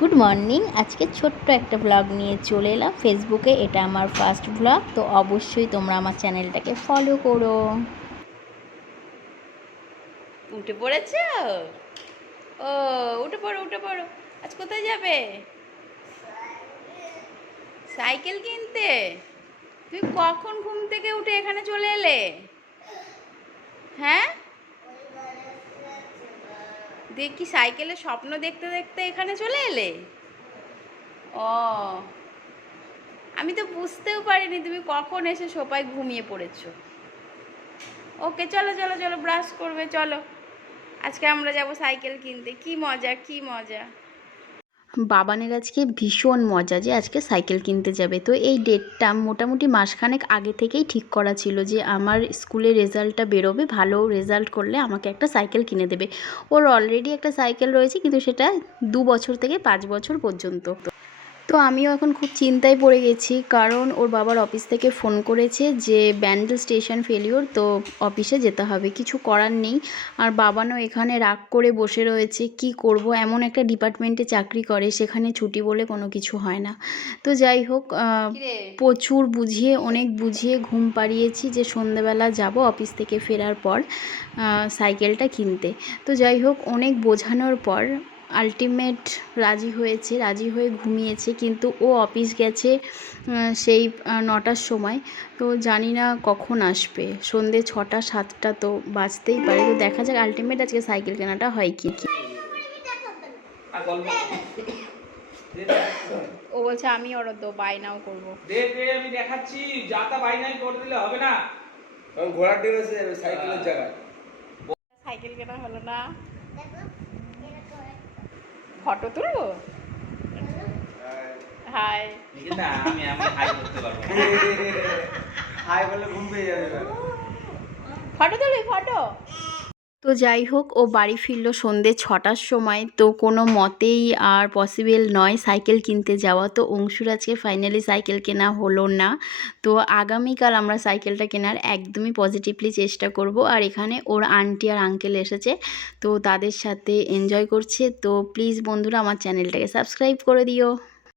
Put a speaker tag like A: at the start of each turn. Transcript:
A: Good morning আজকে ছোট্ট একটা ব্লগ নিয়ে চলে এলাম। ফেসবুকে এটা আমার ফার্স্ট ব্লগ তো অবশ্যই তোমরা আমার চ্যানেলটাকে ফলো করো। উঠে পড়েছ? ও, উঠে পড়ো উঠে পড়ো। আজ কোথায় যাবে? সাইকেল কিনতে? তুই কখন ঘুম থেকে উঠে এখানে চলে এলে হ্যাঁ দেখি সাইকেলে স্বপ্ন দেখতে দেখতে এখানে চলে এলে? ও। আমি তো বুঝতেও পারিনি তুমি কখন এসে সোপায় ঘুমিয়ে পড়েছো। ওকে, চলো চলো চলো ব্রাশ করবে, চলো। আজকে আমরা যাব সাইকেল কিনতে। কি মজা কি মজা। বাবানের আজকে ভীষণ মজা যে আজকে সাইকেল কিনতে যাবে। তো এই ডেটটা মোটামুটি মাসখানেক আগে থেকেই ঠিক করা ছিল যে আমার স্কুলে রেজাল্টটা বেরোবে, ভালো রেজাল্ট করলে আমাকে একটা সাইকেল কিনে দেবে। ওর অলরেডি একটা সাইকেল রয়েছে, কিন্তু সেটা দু বছর থেকে পাঁচ বছর পর্যন্ত। তো আমিও এখন খুব চিন্তায় পড়ে গেছি কারণ ওর বাবার অফিস থেকে ফোন করেছে যে ব্যান্ডেল স্টেশন ফেলিওর তো অফিসে যেতে হবে। কিছু করার নেই। আর বাবানও এখানে রাগ করে বসে রয়েছে কি করব? এমন একটা ডিপার্টমেন্টে চাকরি করে সেখানে ছুটি বলে কোনো কিছু হয় না। তো যাই হোক প্রচুর বুঝিয়ে অনেক বুঝিয়ে ঘুম পাড়িয়েছি যে সন্ধেবেলা যাব অফিস থেকে ফেরার পর সাইকেলটা কিনতে। তো যাই হোক অনেক বোঝানোর পর আলটিমেট রাজি হয়েছে রাজি হয়ে ঘুমিয়েছে কিন্তু ও অফিস গেছে সেই নটার সময়। তো জানি না কখন আসবে। সন্ধে ছটা সাতটা তো বাজতেই পারে। তো দেখা যাক আলটিমেট আজকে সাইকেল কেনাটা হয় কি কি। ও বলছে আমি ওর তো বায়নাও করব।
B: দে দে আমি দেখাচ্ছি। যা তা বাইনাই করে দিলে হবে না।
C: কারণ ঘোড়ার ডিম আছে সাইকেলের জায়গায়।
A: সাইকেল কেনা হলো না। ফটো তুলবো? হাই
B: না আমি আমি হাই করতে পারব
C: হাই বলে ঘুম পেয়ে যাবে
A: ফটো তুলবি ফটো তো যাই হোক, ও বাড়ি ফিরলো সন্ধে ছটার সময়। তো কোনো মতেই আর পসিবল নয় সাইকেল কিনতে যাওয়া। তো অংশুর আজকে ফাইনালি সাইকেল কেনা হলো না। তো আগামীকাল আমরা সাইকেলটা কেনার একদমই পজিটিভলি চেষ্টা করব। আর এখানে ওর আন্টি আর আঙ্কেল এসেছে। তো তাদের সাথে এনজয় করছে। তো প্লিজ বন্ধুরা, আমার চ্যানেলটাকে সাবস্ক্রাইব করে দিও।